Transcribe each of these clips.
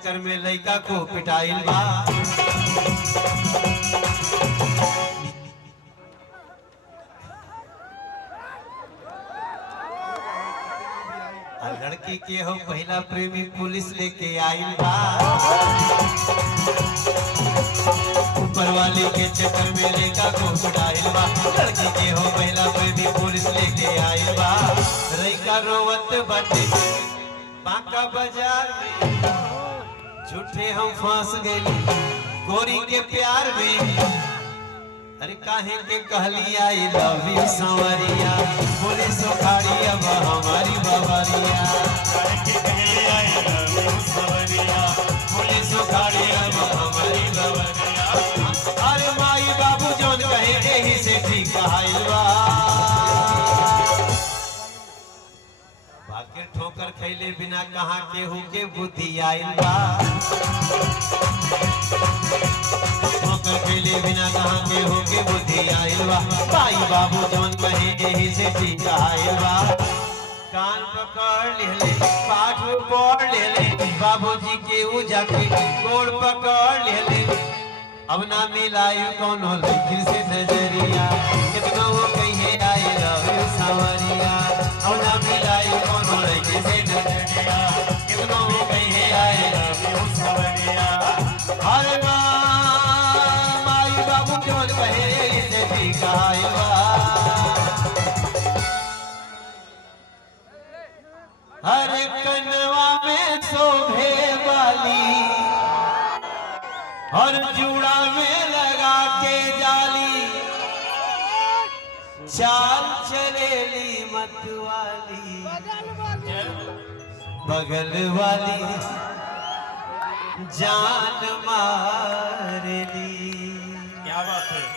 चक्कर में लड़का को पिटाइल बा। लड़की के हो पहला प्रेमी पुलिस लेके आइल बा। ऊपर वाले के चक्कर में लड़का को पिटाइल बा। लड़की के हो पहला प्रेमी पुलिस लेके आइल बा। लड़का रोवत बाटे बांका बाजार में, झूठे हम फांस गए गोरी के प्यार में। अरे काहे के कहली I love you Sanwariya, police उखाड़ी अब हमारी बवरिया। काहे के कहली I love you Sanwariya, police उखाड़ी अब हमारी बवरिया। अरे माई बाबू जोन कहे यही से ठीक कहाइल बा। भाग्य ठोकर खैले बिना कहाँ केहू के बुद्धि आइल बा। खेले बिना कहाँ के होके बुद्धि आइल बा। भाई बाबू जौन कहे यही से ठीक आइल बा। कान पकड़ ले पाठ पढ़ ले बाबूजी के ऊ जाके गोड़ पकड़ ले। अब ना मिलाई कौन हो लेकिन से नजरिया, कितना हो कहीं आई लव यू सांवरिया। अब ना मिलाई कौन हो लेकिन से नजरिया, कितना हो कहीं आई लव यू सांवरिया। अरे हरे कनवा में शोभे वाली और जूड़ा में लगा के जाली, चाल चलेली मतवाली बगल वाली जान मारेली। क्या बात है।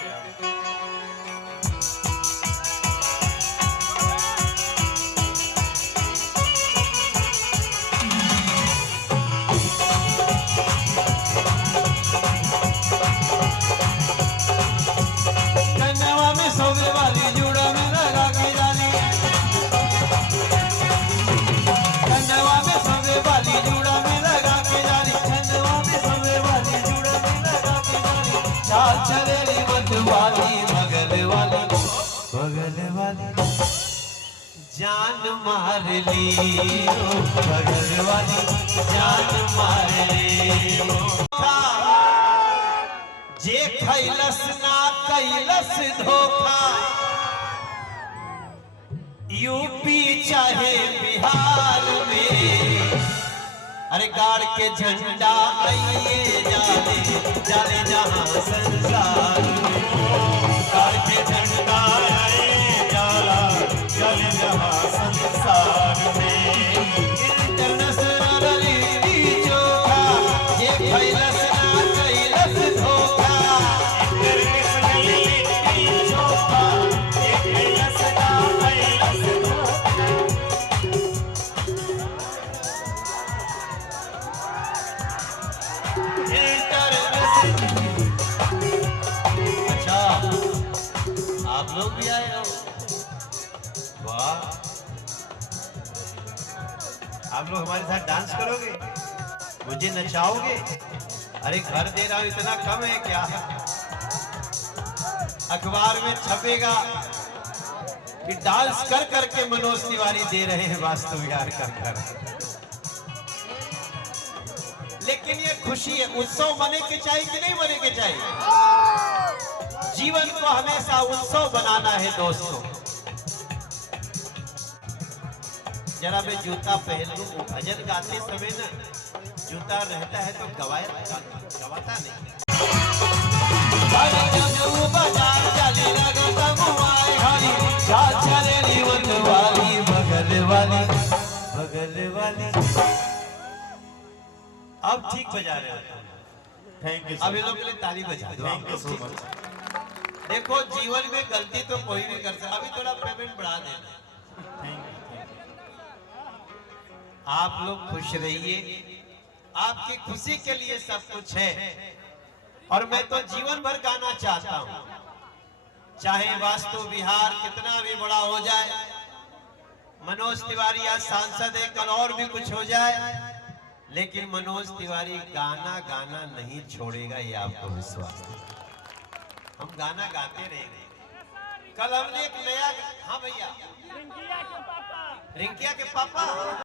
चलेली मतवाली बगल वाली जान मार ली, बगल वाली जान मार ली। जे खैलस ना कैलस धोखा, यूपी चाहे बिहार में। अरे गाड़ के झंडा आइए जाने जाने जहां संसार में। गाड़ के झंडा आइए जाला जाने जहां संसार में। इंटरनेशनल लिट्टी चोखा, ये खैलस ना कैलस धोखा। इंटरनेशनल लिट्टी चोखा, ये खैलस ना कैलस धोखा। अच्छा आप लोग भी आए हो, वाह। आप लोग हमारे साथ डांस करोगे, मुझे नचाओगे। अरे घर दे रहा हूं इतना कम है क्या? अखबार में छपेगा कि डांस कर करके मनोज तिवारी दे रहे हैं वास्तव यार कर कर। लेकिन ये खुशी है, उत्सव मने के चाहिए कि नहीं मने के चाहिए? जीवन को हमेशा उत्सव बनाना है दोस्तों। जरा मैं जूता पहन लूं, भजन गाते समय ना जूता रहता है तो गवाता नहीं। बगल वाली अब ठीक बजा रहे हो। Thank you. अब इन लोग के लिए ताली बजा दो। Thank you so much. देखो जीवन में गलती तो कोई भी कर सकता। अभी थोड़ा पेमेंट बढ़ा देना। आप लोग खुश रहिए, आपकी खुशी के लिए सब कुछ है। और मैं तो जीवन भर गाना चाहता हूँ, चाहे वास्तु विहार कितना भी बड़ा हो जाए, मनोज तिवारी आज सांसद है, कल और भी कुछ हो जाए, लेकिन मनोज तिवारी गाना गाना नहीं छोड़ेगा, ये आपको विश्वास है। हम गाना गाते रहेंगे। कल हमने एक नया, हाँ भैया, रिंकिया के पापा